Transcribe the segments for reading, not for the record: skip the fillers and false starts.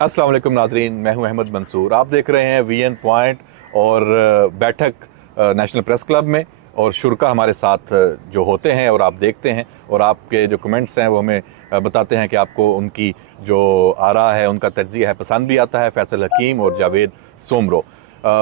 अस्सलाम वालेकुम नाजरीन, मैं हूं अहमद मंसूर। आप देख रहे हैं वीएन पॉइंट और बैठक नेशनल प्रेस क्लब में। और शुरका हमारे साथ जो होते हैं और आप देखते हैं और आपके जो कमेंट्स हैं वो हमें बताते हैं कि आपको उनकी जो आरा है, उनका तज्ज़िया है, पसंद भी आता है। फैसल हकीम और जावेद सोमरो।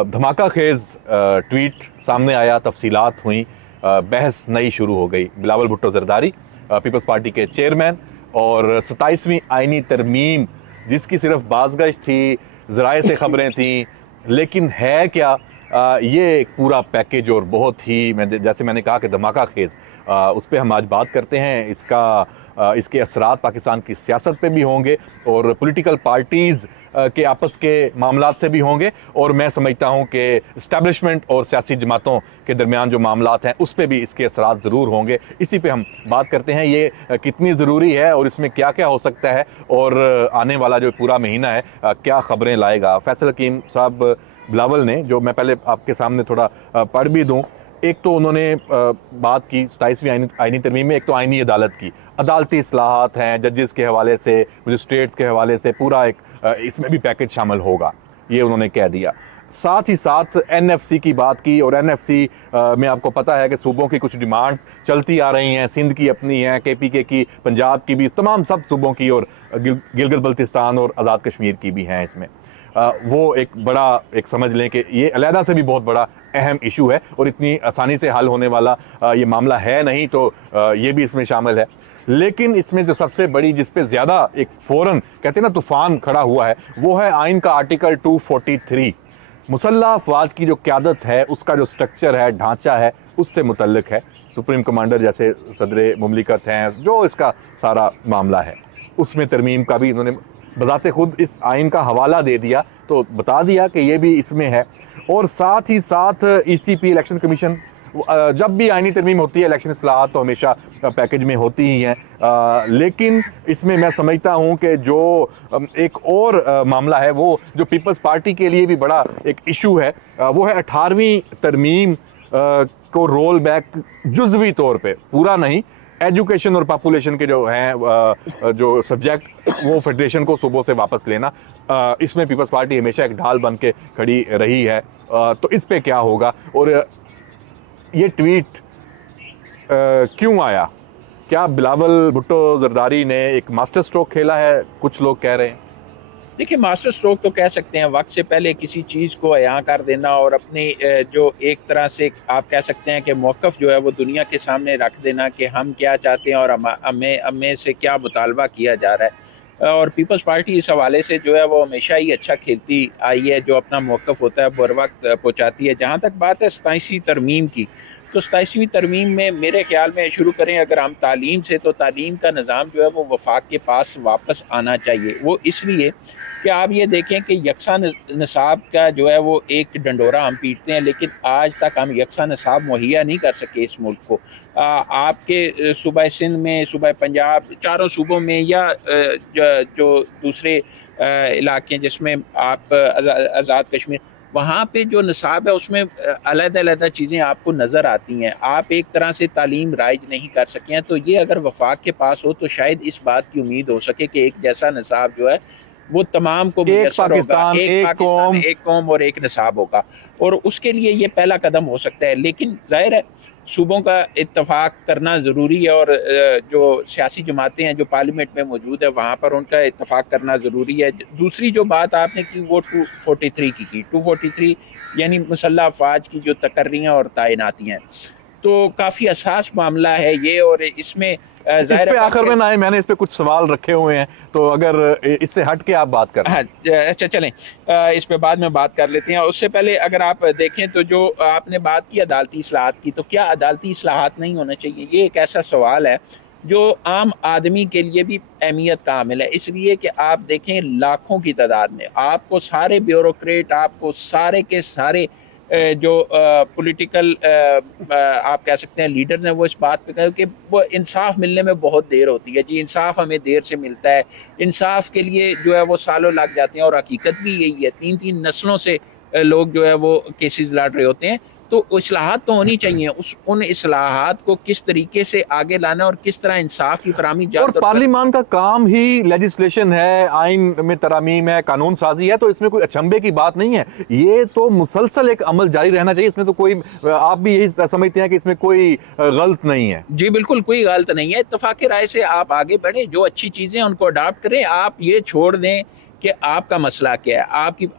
धमाका खेज़ ट्वीट सामने आया, तफसीलात हुई, बहस नई शुरू हो गई। बिलावल भुट्टो जरदारी पीपल्स पार्टी के चेयरमैन और 27वीं आइनी तरमीम जिसकी सिर्फ बाज़गश थी, ज़राए से ख़बरें थीं, लेकिन है क्या ये एक पूरा पैकेज और बहुत ही जैसे मैंने कहा कि धमाका खेज़, उस पर हम आज बात करते हैं। इसके असरात पाकिस्तान की सियासत पे भी होंगे और पॉलिटिकल पार्टीज़ के आपस के मामलात से भी होंगे। और मैं समझता हूँ कि इस्टेब्लिशमेंट और सियासी जमातों के दरमियान जो मामलात हैं उस पर भी इसके असरात ज़रूर होंगे। इसी पे हम बात करते हैं, ये कितनी ज़रूरी है और इसमें क्या क्या हो सकता है और आने वाला जो पूरा महीना है क्या ख़बरें लाएगा। फैसल हकीम साहब बिलावल ने, जो मैं पहले आपके सामने थोड़ा पढ़ भी दूँ, एक तो उन्होंने बात की 27वीं आइनी तरमीम में, एक तो आइनी अदालत की, अदालती इस्लाहात हैं, जजेस के हवाले से, मजिस्ट्रेट्स के हवाले से पूरा एक इसमें भी पैकेज शामिल होगा, ये उन्होंने कह दिया। साथ ही साथ एनएफसी की बात की और एनएफसी में आपको पता है कि सूबों की कुछ डिमांड्स चलती आ रही हैं। सिंध की अपनी हैं, केपीके की, पंजाब की भी, तमाम सब सूबों की, और गिलगित बल्तिस्तान और आज़ाद कश्मीर की भी हैं। इसमें वो एक बड़ा, एक समझ लें कि ये अलहदा से भी बहुत बड़ा अहम इशू है और इतनी आसानी से हल होने वाला ये मामला है नहीं, तो ये भी इसमें शामिल है। लेकिन इसमें जो सबसे बड़ी, जिस पे ज़्यादा एक फ़ौरन कहते हैं ना तूफ़ान खड़ा हुआ है, वो है आइन का आर्टिकल 243। मुसल्लह अफवाज की जो क़यादत है, उसका जो स्ट्रक्चर है, ढांचा है, उससे मुतल्लिक है। सुप्रीम कमांडर जैसे सदर मुमलिकत हैं, जो इसका सारा मामला है, उसमें तरमीम का भी इन्होंने बज़ाते खुद इस आइन का हवाला दे दिया, तो बता दिया कि ये भी इसमें है। और साथ ही साथ ईसीपी, इलेक्शन कमीशन, जब भी आइनी तरमीम होती है, इलेक्शन इस्लाहात तो हमेशा पैकेज में होती ही हैं। लेकिन इसमें मैं समझता हूँ कि जो एक और मामला है, वो जो पीपल्स पार्टी के लिए भी बड़ा एक इशू है, वो है 18वीं तरमीम को रोल बैक जुज़वी तौर पे, पूरा नहीं, एजुकेशन और पॉपुलेशन के जो हैं जो सब्जेक्ट, वो फेडरेशन को सूबों से वापस लेना। इसमें पीपल्स पार्टी हमेशा एक ढाल बन के खड़ी रही है। तो इस पे क्या होगा और ये ट्वीट क्यों आया? क्या बिलावल भुट्टो जरदारी ने एक मास्टर स्ट्रोक खेला है, कुछ लोग कह रहे हैं। देखिए, मास्टर स्ट्रोक तो कह सकते हैं, वक्त से पहले किसी चीज़ को अयां कर देना और अपनी जो एक तरह से आप कह सकते हैं कि मौक़िफ़ जो है वो दुनिया के सामने रख देना कि हम क्या चाहते हैं और हमें से क्या मुतालबा किया जा रहा है। और पीपल्स पार्टी इस हवाले से जो है वो हमेशा ही अच्छा खेलती आई है, जो अपना मौक़िफ़ होता है बर वक्त पहुँचाती है। जहाँ तक बात है 27वीं तरमीम की, तो 27वीं तरमीम में मेरे ख़्याल में शुरू करें अगर हम तालीम से, तो तालीम का निज़ाम जो है वो वफाक के पास वापस आना चाहिए। वो इसलिए कि आप ये देखें कि यकसा निसाब का जो है वो एक डंडोरा हम पीटते हैं, लेकिन आज तक हम यकसा निसाब मुहैया नहीं कर सके इस मुल्क को। आपके सूबा सिंध में, सूबा पंजाब, चारों सूबों में, या जो दूसरे इलाके जिसमें आप आज़ाद कश्मीर, वहाँ पे जो निसाब है उसमें अलग-अलग चीज़ें आपको नज़र आती हैं। आप एक तरह से तालीम राइज नहीं कर सके हैं, तो ये अगर वफाक के पास हो तो शायद इस बात की उम्मीद हो सके कि एक जैसा निसाब जो है वो तमाम को मुयस्सर होगा, एक पाकिस्तान, एक कौम और एक निसाब होगा, और उसके लिए ये पहला कदम हो सकता है। लेकिन जाहिर है सूबों का इत्तफाक करना ज़रूरी है, और जो सियासी जमातें हैं जो पार्लियामेंट में मौजूद है वहाँ पर उनका इत्तफाक करना ज़रूरी है। दूसरी जो बात आपने की वो 243 की 243 यानी मुसल्लह अफवाज की जो तकर्रियाँ और तैनातियाँ हैं, तो काफ़ी हसास मामला है ये। और इसमें इस पे आखिर में ना, मैंने इस पे कुछ सवाल रखे हुए हैं, तो अगर इससे हट के आप बात करें। हाँ, अच्छा चलें, इस पे बाद में बात कर लेते हैं। उससे पहले अगर आप देखें तो जो आपने बात की अदालती इस्लाहात की, तो क्या अदालती इस्लाहात नहीं होना चाहिए? ये एक ऐसा सवाल है जो आम आदमी के लिए भी अहमियत का हामिल है, इसलिए कि आप देखें लाखों की तादाद में आपको सारे ब्यूरोक्रेट, आपको सारे के सारे जो पॉलिटिकल आप कह सकते हैं लीडर्स हैं, वो इस बात पे कहें कि वो इंसाफ मिलने में बहुत देर होती है। जी, इंसाफ हमें देर से मिलता है, इंसाफ के लिए जो है वो सालों लग जाते हैं, और हकीकत भी यही है। 3-3 नस्लों से लोग जो है वो केसेस लड़ रहे होते हैं, तो इस्लाहात तो होनी चाहिए, उन इस्लाहात को किस तरीके से आगे लाना और किस तरह इंसाफ की फराहमी और पार्लिमान का काम ही लेजिस्लेशन है, आइन में तरामीम है, कानून साजी है, तो इसमें कोई अचंभे की बात नहीं है। ये तो मुसलसल एक अमल जारी रहना चाहिए, इसमें तो कोई, आप भी यही समझते हैं कि इसमें कोई गलत नहीं है? जी बिल्कुल, कोई गलत नहीं है। इत्तेफाक राय से आप आगे बढ़े, जो अच्छी चीजें उनको अडॉप्ट करें। आप ये छोड़ दें कि आपका मसला क्या है।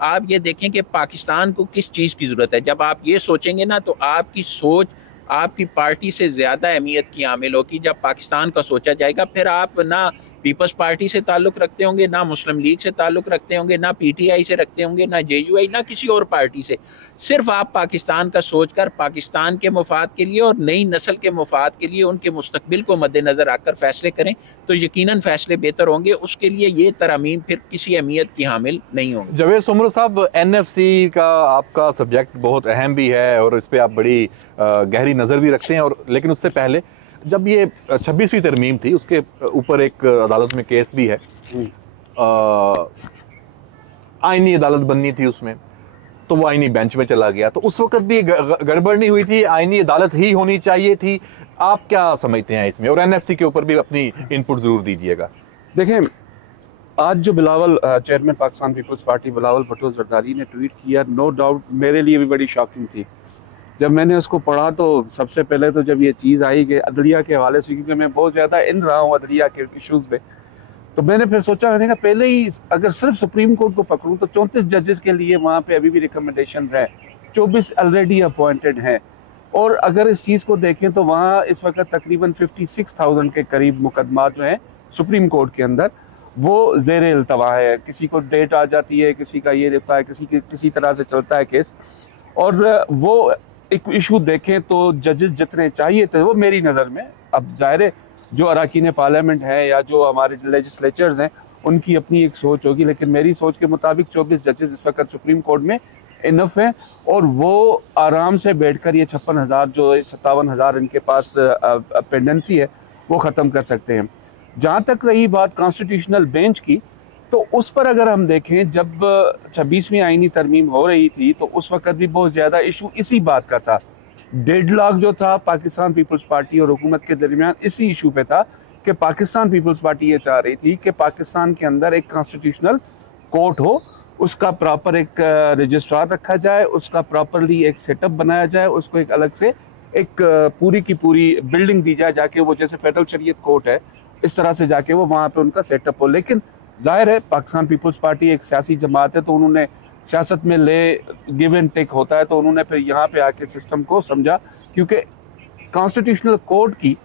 आप ये देखें कि पाकिस्तान को किस चीज़ की ज़रूरत है। जब आप ये सोचेंगे ना, तो आपकी सोच आपकी पार्टी से ज़्यादा अहमियत की हामिल होगी। जब पाकिस्तान का सोचा जाएगा, फिर आप ना पीपल्स पार्टी से ताल्लुक़ रखते होंगे, ना मुस्लिम लीग से ताल्लुक़ रखते होंगे, ना PTI से रखते होंगे, ना JUI, ना किसी और पार्टी से। सिर्फ आप पाकिस्तान का सोचकर पाकिस्तान के मुफाद के लिए और नई नस्ल के मुफाद के लिए, उनके मुस्तकबिल को मद्देनज़र आकर फैसले करें, तो यकीनन फैसले बेहतर होंगे। उसके लिए ये तरमीम फिर किसी अहमियत की हामिल नहीं होंगे। जावेद सोमर साहब, NFC का आपका सब्जेक्ट बहुत अहम भी है और इस पर आप बड़ी गहरी नज़र भी रखते हैं, और लेकिन उससे पहले जब ये 26वीं तरमीम थी, उसके ऊपर एक अदालत में केस भी है, आईनी अदालत बननी थी उसमें, तो वो आईनी बेंच में चला गया। तो उस वक्त भी गड़बड़ नहीं हुई थी, आईनी अदालत ही होनी चाहिए थी। आप क्या समझते हैं इसमें? और NFC के ऊपर भी अपनी इनपुट जरूर दीजिएगा। देखें, आज जो Bilawal chairman Pakistan Peoples Party Bilawal Bhutto Zardari ने ट्वीट किया, नो डाउट मेरे लिए भी बड़ी शॉकिंग थी। जब मैंने उसको पढ़ा तो सबसे पहले तो जब ये चीज़ आई कि अदलिया के हवाले से, क्योंकि मैं बहुत ज़्यादा इन रहा हूँ अदलिया के इशूज़ में, तो मैंने फिर सोचा, मैंने कहा पहले ही अगर सिर्फ सुप्रीम कोर्ट को पकड़ूं तो 34 जजेस के लिए वहाँ पे अभी भी रिकमेंडेशन है, 24 ऑलरेडी अपॉइंटेड हैं। और अगर इस चीज़ को देखें तो वहाँ इस वक्त तकरीबन 56,000 के करीब मुकदमा जो हैं सुप्रीम कोर्ट के अंदर वो ज़ेर इल्तवा है। किसी को डेट आ जाती है, किसी का ये रहता है, किसी तरह से चलता है केस। और वो एक इशू देखें तो जजेस जितने चाहिए थे वो मेरी नज़र में, अब जाहिर है जो अरकान पार्लियामेंट है या जो हमारे लेजिस्लेचर्स हैं उनकी अपनी एक सोच होगी, लेकिन मेरी सोच के मुताबिक 24 जजेस इस वक्त सुप्रीम कोर्ट में इनफ है, और वो आराम से बैठकर ये 56,000 जो 57,000 इनके पास पेंडेंसी है वो ख़त्म कर सकते हैं। जहाँ तक रही बात कॉन्स्टिट्यूशनल बेंच की, तो उस पर अगर हम देखें, जब 26वीं आईनी तरमीम हो रही थी तो उस वक्त भी बहुत ज़्यादा इशू इसी बात का था। डेडलॉक जो था पाकिस्तान पीपल्स पार्टी और हुकूमत के दरमियान इसी इशू पे था कि पाकिस्तान पीपल्स पार्टी ये चाह रही थी कि पाकिस्तान के अंदर एक कॉन्स्टिट्यूशनल कोर्ट हो, उसका प्रॉपर एक रजिस्ट्रार रखा जाए, उसका प्रॉपरली एक सेटअप बनाया जाए, उसको एक अलग से एक पूरी की पूरी बिल्डिंग दी जाए, जाके वो जैसे फेडरल शरीयत कोर्ट है इस तरह से जाके वो वहाँ पे उनका सेटअप हो। लेकिन जाहिर है पाकिस्तान पीपल्स पार्टी एक सियासी जमात है, तो उन्होंने सियासत में गिव एंड टेक होता है, तो उन्होंने फिर यहाँ पे आके सिस्टम को समझा, क्योंकि कॉन्स्टिट्यूशनल कोर्ट की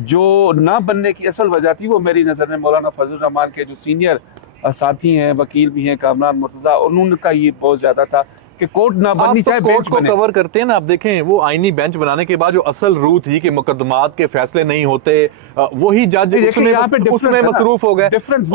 जो ना बनने की असल वजह थी वो मेरी नज़र में मौलाना फजल रहमान के जो सीनियर साथी हैं, वकील भी हैं, कामरान मुर्तज़ा, उनका ये बहुत ज़्यादा था कि कोर्ट ना बननी चाहिए। कोर्ट को कवर करते हैं ना, आप देखें वो आईनी बेंच बनाने के बाद जो असल रूह थी कि मुकदमात के फैसले नहीं होते, वही जज उसमें मसरूफ हो गए,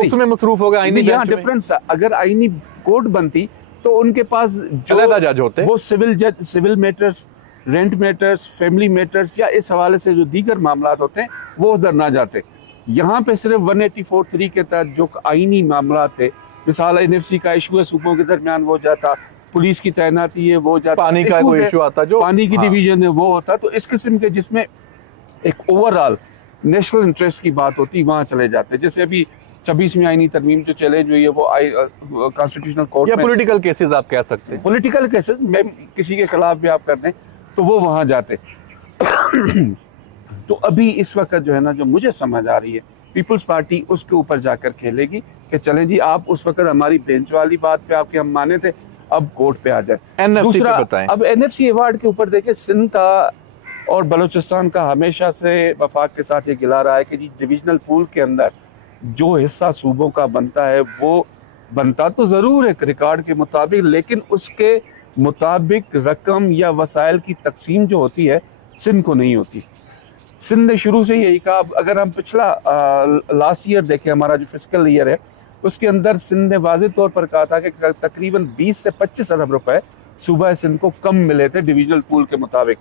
उसमें मसरूफ हो गए आईनी बेंच में। डिफरेंस, अगर आईनी कोर्ट बनती तो उनके पास जो जज होते, वो civil matters, rent matters, family matters या इस हवाले से जो दीगर मामलात होते हैं वो उधर ना जाते। यहाँ पे सिर्फ 184(3) के तहत जो आईनी मामलात थे, मिसाल NFC का इशू है सूबों के दरमियान वो जाता, पुलिस की तैनाती है वो जाता, पानी का कोई इशू आता, जो पानी की डिवीजन है वो होता, तो इस किस्म के जिसमें एक ओवरऑल नेशनल इंटरेस्ट की बात होती वहाँ चले जाते। जैसे अभी 26वीं आईनी तरमीम जो चैलेंज हुई है वो कॉन्स्टिट्यूशनल कोर्ट या पॉलिटिकल केसेस आप कह सकते हैं, पॉलिटिकल केसेस में किसी के खिलाफ भी आप कर दें तो वो वहाँ जाते। तो अभी इस वक्त जो है ना, जो मुझे समझ आ रही है, पीपल्स पार्टी उसके ऊपर जाकर खेलेगी कि चलें जी, आप उस वक्त हमारी बेंच वाली बात पे आपके हम माने थे, अब कोर्ट पे आ जाए। दूसरा बताएं, अब NFC अवार्ड के ऊपर देखें, सिंध का और बलूचिस्तान का हमेशा से वफाक के साथ ये गिला रहा है कि जी डिविजनल पूल के अंदर जो हिस्सा सूबों का बनता है वो बनता तो ज़रूर है रिकॉर्ड के मुताबिक, लेकिन उसके मुताबिक रकम या वसाइल की तकसीम जो होती है सिंध को नहीं होती। सिंध ने शुरू से यही कहा। अगर हम पिछला लास्ट ईयर देखें, हमारा जो फिस्कल ईयर है उसके अंदर सिंध ने वाज़ेह तौर पर कहा था कि तकरीबन 20 से 25 अरब रुपए सूबा सिंध को कम मिले थे डिविजनल पूल के मुताबिक।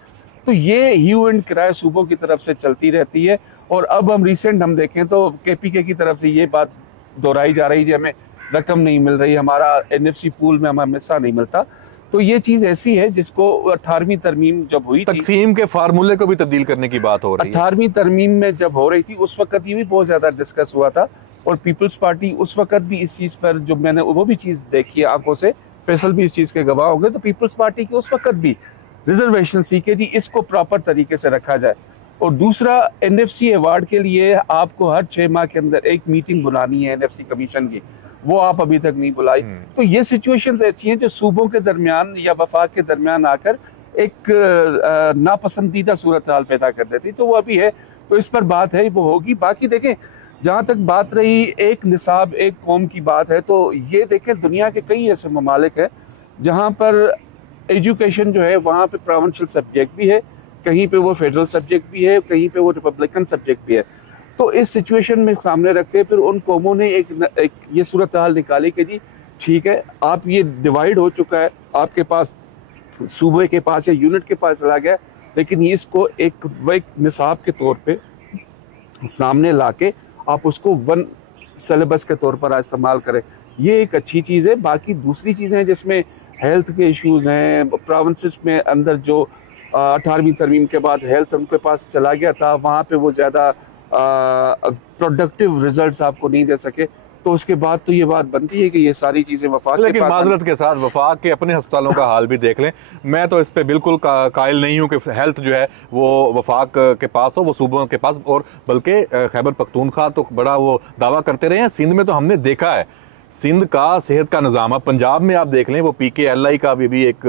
तो ये ह्यू एंड क्राई सूबों की तरफ से चलती रहती है। और अब हम रिसेंट हम देखें तो KPK की तरफ से ये बात दोहराई जा रही है, हमें रकम नहीं मिल रही, हमारा NFC पूल में हमें हिस्सा नहीं मिलता। तो ये चीज़ ऐसी है जिसको 18वीं तरमीम जब हुई थी, तकसीम के फार्मूले को भी तब्दील करने की बात हो रही है। 18वीं तरमीम में जब हो रही थी उस वक्त ये भी बहुत ज़्यादा डिस्कस हुआ था, और पीपल्स पार्टी उस वक्त भी इस चीज़ पर, जो मैंने वो भी चीज़ देखी है आंखों से, फैसल भी इस चीज़ के गवाह होंगे, तो पीपल्स पार्टी की उस वक्त भी रिजर्वेशन थी कि जी इसको प्रॉपर तरीके से रखा जाए। और दूसरा, एनएफसी अवार्ड के लिए आपको हर 6 माह के अंदर एक मीटिंग बुलानी है एनएफसी कमीशन की, वो आप अभी तक नहीं बुलाई। तो ये सिचुएशंस ऐसी हैं जो सूबों के दरमियान या वफाक के दरमियान आकर एक नापसंदीदा सूरत हाल पैदा कर देती, तो वो अभी है। तो इस पर बात है, वो होगी। बाकी देखें, जहाँ तक बात रही एक निसाब एक कौम की बात है, तो ये देखें दुनिया के कई ऐसे ममालिक हैं जहाँ पर एजुकेशन जो है वहाँ पे प्रोविंशियल सब्जेक्ट भी है, कहीं पे वो फेडरल सब्जेक्ट भी है, कहीं पे वो रिपब्लिकन सब्जेक्ट भी है। तो इस सिचुएशन में सामने रखते फिर उन कौमों ने एक ये सूरत हाल निकाली कि जी ठीक है, आप ये डिवाइड हो चुका है, आपके पास सूबे के पास या यूनिट के पास चला गया, लेकिन ये इसको एक निसाब के तौर पे सामने लाके आप उसको वन सिलेबस के तौर पर इस्तेमाल करें। ये एक अच्छी चीज़ है। बाकी दूसरी चीज़ें हैं जिसमें हेल्थ के इश्यूज हैं, प्रोविंसेस में अंदर जो 18वीं तरमीम के बाद हेल्थ उनके पास चला गया था, वहाँ पे वो ज़्यादा प्रोडक्टिव रिजल्ट्स आपको नहीं दे सके, तो उसके बाद तो ये बात बनती है कि ये सारी चीज़ें वफाक, लेकिन माजरत के साथ वफाक के अपने अस्पतालों का हाल भी देख लें। मैं तो इस पे बिल्कुल कायल नहीं हूँ कि हेल्थ जो है वो वफाक के पास हो, वो सूबों के पास, और बल्कि खैबर पख्तूनख्वा तो बड़ा वो दावा करते रहे हैं। सिंध में तो हमने देखा है सिंध का सेहत का निज़ाम, पंजाब में आप देख लें वो PKLI का भी एक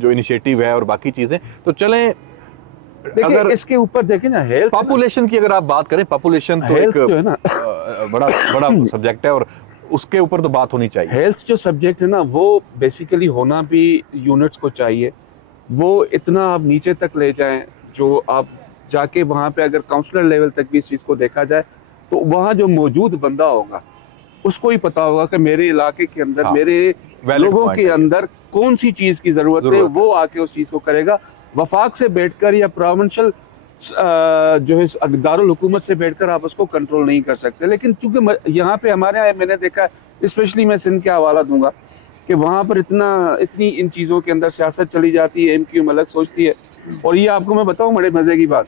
जो इनिशिएटिव है और बाकी चीज़ें। तो चलें, अगर इसके ऊपर देखें ना, हेल्थ पॉपुलेशन की अगर आप बात करें, पॉपुलेशन तो एक जो है ना बड़ा बड़ा सब्जेक्ट है और उसके ऊपर तो बात होनी चाहिए। हेल्थ जो सब्जेक्ट है ना, वो बेसिकली होना भी यूनिट्स को चाहिए। वो इतना आप नीचे तक ले जाएं, जो आप जाके वहाँ पे अगर काउंसलर लेवल तक भी इस चीज़ को देखा जाए, तो वहाँ जो मौजूद बंदा होगा उसको ही पता होगा कि मेरे इलाके के अंदर, मेरे लोगों के अंदर कौन सी चीज़ की ज़रूरत है, वो आके उस चीज़ को करेगा। वफाक से बैठकर या प्रोविंशियल जो है दारुल हुकूमत से बैठकर आप उसको कंट्रोल नहीं कर सकते। लेकिन चूंकि यहाँ पे हमारे यहाँ मैंने देखा, स्पेशली मैं सिंध के हवाला दूंगा कि वहाँ पर इतनी इन चीज़ों के अंदर सियासत चली जाती है, MQM अलग सोचती है। और ये आपको मैं बताऊँ बड़े मज़े की बात,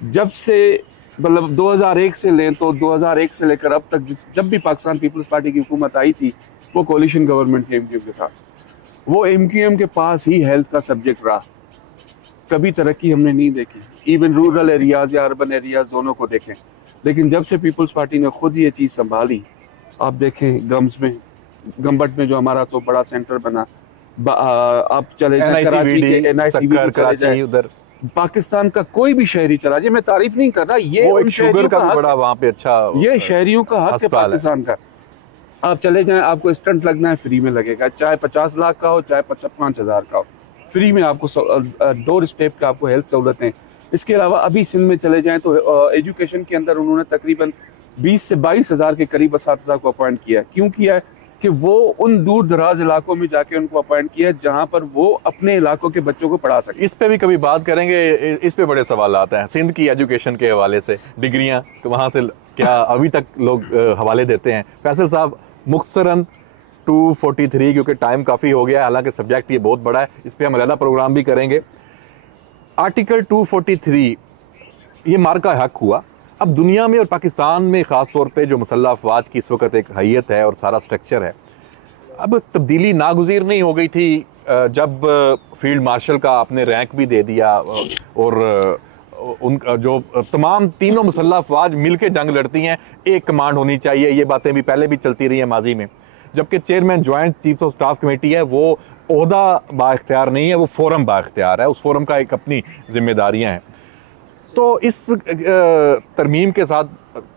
जब से मतलब 2001 से लें तो 2001 से लेकर अब तक जब भी पाकिस्तान पीपल्स पार्टी की हुकूमत आई थी, वो कोलिशन गवर्नमेंट थी MQM के साथ, वो MQM के पास ही हेल्थ का सब्जेक्ट रहा। कभी तरक्की हमने नहीं देखी, इवन रूरल एरियाज या अर्बन एरियाज दोनों को देखें। लेकिन जब से पीपल्स पार्टी ने खुद ये चीज़ संभाली, आप देखें गम्स में, गम्बट में जो हमारा तो बड़ा सेंटर बना, आप चले जाए कराची के NICV उधर, पाकिस्तान का कोई भी शहरी चला जाए, मैं तारीफ नहीं कर रहा, ये वो शुगर का बड़ा वहाँ पे अच्छा, ये शहरियों का हक है पाकिस्तान का। आप चले जाएं, आपको स्टंट लगना है फ्री में लगेगा, चाहे 50 लाख का हो चाहे 5,000 का हो, फ्री में आपको डोर स्टेप का आपको हेल्थ सहूलतें। इसके अलावा अभी सिंध में चले जाएं तो एजुकेशन के अंदर उन्होंने तकरीबन 20 से 22 हज़ार के करीब असातिज़ा को अपॉइंट किया। क्यों किया है? कि वो उन दूर दराज इलाकों में जाके उनको अपॉइंट किया जहाँ पर वो अपने इलाकों के बच्चों को पढ़ा सके। इस पे भी कभी बात करेंगे, इस पे बड़े सवाल आते हैं सिंध की एजुकेशन के हवाले से। डिग्रियाँ वहाँ से क्या अभी तक लोग हवाले देते हैं? फैसल साहब, मुख्तसरन 243, क्योंकि टाइम काफ़ी हो गया है, हालांकि सब्जेक्ट ये बहुत बड़ा है, इस पर हम अलग प्रोग्राम भी करेंगे। आर्टिकल 243 ये मार्का हक हुआ। अब दुनिया में और पाकिस्तान में ख़ास तौर पे जो मुसल्लह अफवाज की इस वक्त एक हैयत है और सारा स्ट्रक्चर है, अब तब्दीली नागुज़ीर नहीं हो गई थी जब फील्ड मार्शल का आपने रैंक भी दे दिया और उन जो तमाम तीनों मुसल्लह अफवाज मिल के जंग लड़ती हैं, एक कमांड होनी चाहिए, ये बातें भी पहले भी चलती रही हैं माजी में। जबकि chairman joint chief of staff committee है, वो ओहदा बाइख्तियार नहीं है, वो फोरम बाइख्तियार है, उस फोरम का एक अपनी जिम्मेदारियाँ हैं। तो इस तरमीम के साथ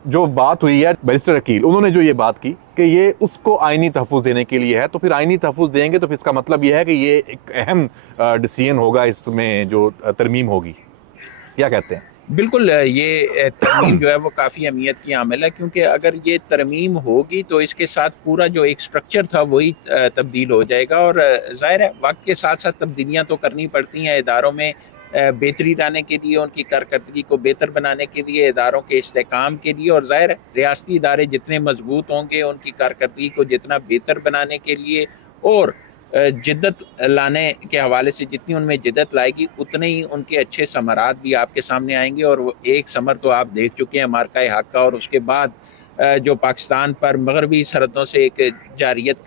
जो बात हुई है, बैरिस्टर अकील उन्होंने जो ये बात की कि ये उसको आइनी तहफ़्फ़ुज़ देने के लिए है, तो फिर आइनी तहफ़्फ़ुज़ देंगे तो फिर इसका मतलब ये है कि ये एक अहम डिसीजन होगा इसमें जो तरमीम होगी। क्या कहते हैं? बिल्कुल, ये तरमीम जो है वो काफ़ी अहमियत की हामिल है, क्योंकि अगर ये तरमीम होगी तो इसके साथ पूरा जो एक स्ट्रक्चर था वही तब्दील हो जाएगा। और ज़ाहिर है वक्त के साथ साथ तब्दीलियाँ तो करनी पड़ती हैं इदारों में बेहतरी लाने के लिए, उनकी कारकर्दगी को बेहतर बनाने के लिए, इदारों के इस्तेकाम के लिए। और ज़ाहिर है रियासती इदारे जितने मजबूत होंगे, उनकी कारकर्दगी को जितना बेहतर बनाने के लिए और जिद्दत लाने के हवाले से जितनी उनमें जिद्दत लाएगी उतने ही उनके अच्छे समरात भी आपके सामने आएंगे। और वो एक समर तो आप देख चुके हैं मार्का हक का, और उसके बाद जो पाकिस्तान पर मगरबी सरहदों से एक जारियत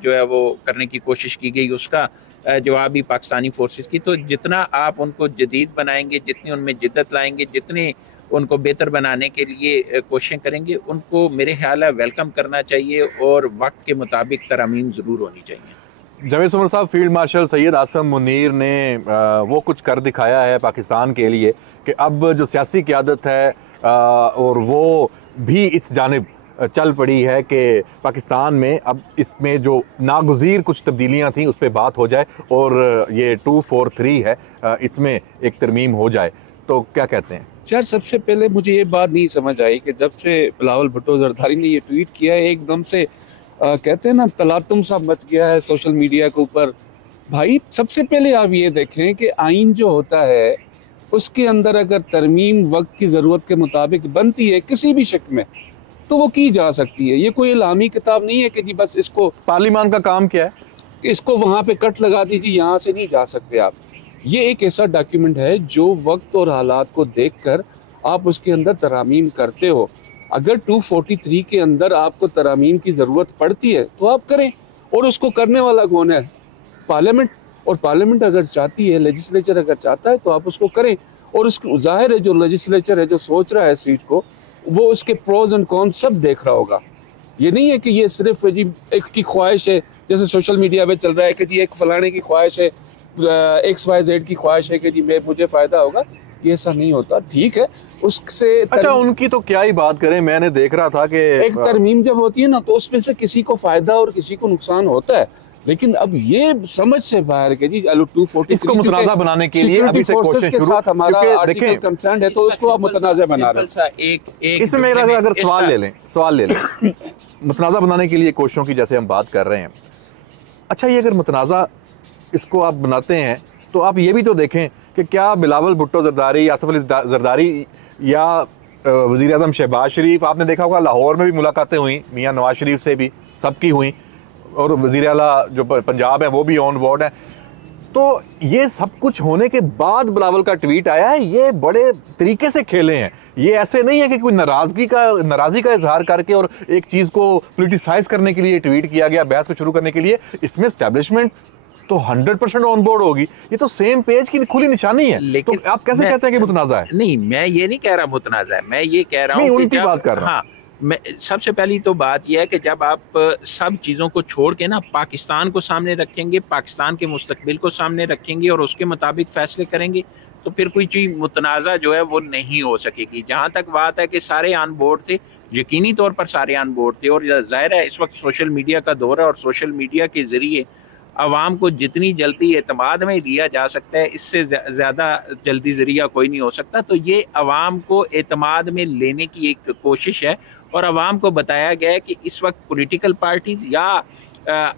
जो है वो करने की कोशिश की गई, उसका जवाब भी पाकिस्तानी फोर्सेस की। तो जितना आप उनको जदीद बनाएंगे, जितनी उनमें जिद्दत लाएंगे, जितने उनको बेहतर बनाने के लिए कोशिशें करेंगे, उनको मेरे ख्याल है वेलकम करना चाहिए और वक्त के मुताबिक तरमीम ज़रूर होनी चाहिए। जावेद उमर साहब, फील्ड मार्शल सैयद आसम मुनीर ने वो कुछ कर दिखाया है पाकिस्तान के लिए कि अब जो सियासी क़यादत है और वो भी इस जानिब चल पड़ी है कि पाकिस्तान में अब इसमें जो नागुज़ीर कुछ तब्दीलियां थी उस पर बात हो जाए और ये 243 है इसमें एक तरमीम हो जाए, तो क्या कहते हैं? यार, सबसे पहले मुझे ये बात नहीं समझ आई कि जब से बिलावल भुट्टो जरदारी ने ये ट्वीट किया है, एकदम से कहते हैं ना तलातुम सा मच गया है सोशल मीडिया के ऊपर। भाई, सबसे पहले आप ये देखें कि आइन जो होता है उसके अंदर अगर तरमीम वक्त की ज़रूरत के मुताबिक बनती है किसी भी शक्ल में तो वो की जा सकती है। ये कोई इलामी किताब नहीं है कि जी बस इसको, पार्लियामान का काम क्या है, इसको वहाँ पे कट लगा दीजिए, यहाँ से नहीं जा सकते आप। ये एक ऐसा डॉक्यूमेंट है जो वक्त और हालात को देखकर आप उसके अंदर तरामीम करते हो। अगर 243 के अंदर आपको तरामीम की ज़रूरत पड़ती है तो आप करें, और उसको करने वाला कौन है? पार्लियामेंट। और पार्लियामेंट अगर चाहती है, लेजिस्लेचर अगर चाहता है तो आप उसको करें। और उसको जाहिर है जो लेजिस्लेचर है जो सोच रहा है सीट को, वो उसके प्रोज एंड कॉन सब देख रहा होगा। ये नहीं है कि ये सिर्फ जी एक की ख्वाहिश है, जैसे सोशल मीडिया पे चल रहा है कि जी एक फलाने की ख्वाहिश है, XYZ की ख्वाहिश है कि जी मुझे फ़ायदा होगा। ये ऐसा नहीं होता। ठीक है, उससे अच्छा उनकी तो क्या ही बात करें, मैंने देख रहा था कि एक तरमीम जब होती है ना तो उसमें से किसी को फ़ायदा और किसी को नुकसान होता है, लेकिन अब ये समझ से बाहर के जी 243 इसको मुतनाज़ा बनाने के लिए अभी से कोशिश के साथ हमारा आर्टिकल कंसर्न है, तो उसको आप मुतनाज़ा बना रहे हैं। इसमें मेरा अगर सवाल ले लें मुतनाज़ा बनाने के लिए कोशिशों की जैसे हम बात कर रहे हैं, अच्छा ये अगर मुतनाज़ा इसको आप बनाते हैं तो आप ये भी तो देखें कि क्या बिलावल भुट्टो जरदारी, आसिफ अली जरदारी या वज़ीर आज़म शहबाज शरीफ, आपने देखा होगा लाहौर में भी मुलाकातें हुई मियाँ नवाज शरीफ से भी, सबकी हुई, और वज़ीर आला जो पंजाब है वो भी ऑन बोर्ड है। तो ये सब कुछ होने के बाद बिलावल का ट्वीट आया है, ये बड़े तरीके से खेले हैं। ये ऐसे नहीं है कि कोई नाराज़गी का इजहार करके और एक चीज़ को पोलिटिसाइज करने के लिए ट्वीट किया गया, बहस को शुरू करने के लिए। इसमें एस्टेब्लिशमेंट तो 100% ऑन बोर्ड होगी, ये तो सेम पेज की खुली निशानी है। लेकिन तो आप कैसे कहते हैं कि मुतनाज़ा है? नहीं, मैं ये नहीं कह रहा मुतनाज़ा है, मैं ये कह रहा हूँ उनकी बात कर रहा हूँ। हाँ, मैं सबसे पहली तो बात यह है कि जब आप सब चीज़ों को छोड़ के ना पाकिस्तान को सामने रखेंगे, पाकिस्तान के मुस्तकबिल को सामने रखेंगे और उसके मुताबिक फैसले करेंगे, तो फिर कोई चीज़ मुतनाज़ा जो है वो नहीं हो सकेगी। जहाँ तक बात है कि सारे ऑन बोर्ड थे, यकीनी तौर पर सारे ऑन बोर्ड थे, और ज़ाहिर है इस वक्त सोशल मीडिया का दौर है और सोशल मीडिया के ज़रिए आवाम को जितनी जल्दी एतमाद में लिया जा सकता है, इससे ज़्यादा जल्दी ज़रिया कोई नहीं हो सकता। तो ये आवाम को एतमाद में लेने की एक कोशिश है, और आवाम को बताया गया है कि इस वक्त पॉलिटिकल पार्टीज़ या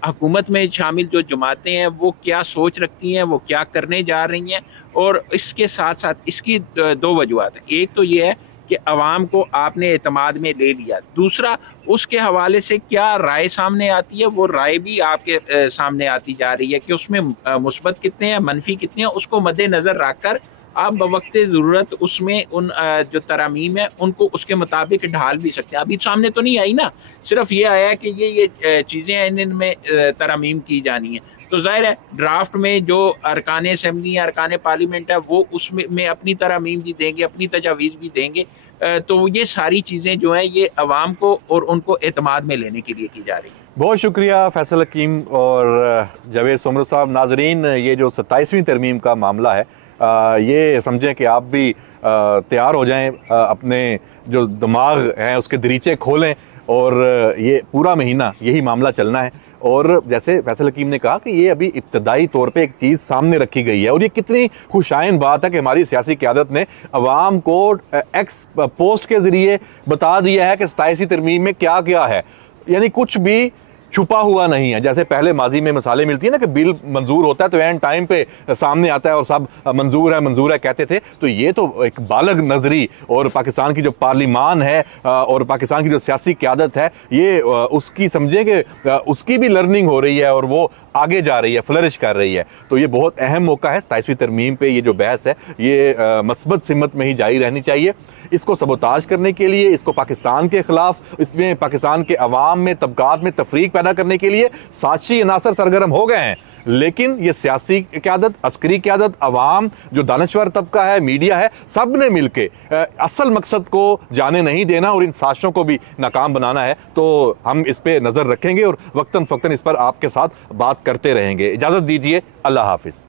हुकूमत में शामिल जो जमातें हैं वो क्या सोच रखती हैं, वो क्या करने जा रही हैं। और इसके साथ साथ इसकी दो वजूहत हैं। एक तो ये है कि अवाम को आपने एतमाद में ले लिया, दूसरा उसके हवाले से क्या राय सामने आती है, वो राय भी आपके सामने आती जा रही है कि उसमें मुस्बत कितने हैं, मनफी कितने हैं, उसको मद्देनज़र रखकर आप बवक्त ज़रूरत उसमें उन जो तरामीम है उनको उसके मुताबिक ढाल भी सकते हैं। अभी सामने तो नहीं आई ना, सिर्फ ये आया कि ये चीज़ें हैं, इनमें तरामीम की जानी है। तो जाहिर है ड्राफ्ट में जो अरकान असम्बली या अरकान पार्लियामेंट है वो उसमें अपनी तरामीम भी देंगे, अपनी तजावीज़ भी देंगे। तो ये सारी चीज़ें जो हैं ये अवाम को और उनको एतमाद में लेने के लिए की जा रही है। बहुत शुक्रिया फैसल हकीम और जावेद सोमर साहब। नाजरीन, ये जो 27वीं तरमीम का मामला है, ये समझें कि आप भी तैयार हो जाएं, अपने जो दिमाग हैं उसके दरीचे खोलें, और ये पूरा महीना यही मामला चलना है। और जैसे फैसल हकीम ने कहा कि ये अभी इब्तदाई तौर पे एक चीज़ सामने रखी गई है, और ये कितनी खुशाइन बात है कि हमारी सियासी क़यादत ने अवाम को एक्स पोस्ट के ज़रिए बता दिया है कि 27वीं तरमीम में क्या क्या है। यानी कुछ भी छुपा हुआ नहीं है। जैसे पहले माजी में मिसालें मिलती है ना कि बिल मंजूर होता है तो एंड टाइम पे सामने आता है और सब मंजूर है कहते थे, तो ये तो एक बालग नजरी और पाकिस्तान की जो पार्लिमान है और पाकिस्तान की जो सियासी क़यादत है, ये उसकी समझें कि उसकी भी लर्निंग हो रही है और वो आगे जा रही है, फ्लरिश कर रही है। तो ये बहुत अहम मौका है 27वीं तरमीम पे। ये जो बहस है ये मस्बत सिमत में ही जारी रहनी चाहिए। इसको सबोताज करने के लिए, इसको पाकिस्तान के खिलाफ, इसमें पाकिस्तान के अवाम में तबकात में तफरीक पैदा करने के लिए साजिशी अनासर सरगर्म हो गए हैं। लेकिन ये सियासी क़यादत, अस्करी क़यादत, अवाम, जो दानश्वर तबका है, मीडिया है, सब ने मिल के असल मकसद को जाने नहीं देना और इन साजिशों को भी नाकाम बनाना है। तो हम इस पर नज़र रखेंगे और वक्तन फ़क्तन इस पर आपके साथ बात करते रहेंगे। इजाज़त दीजिए, अल्लाह हाफिज़।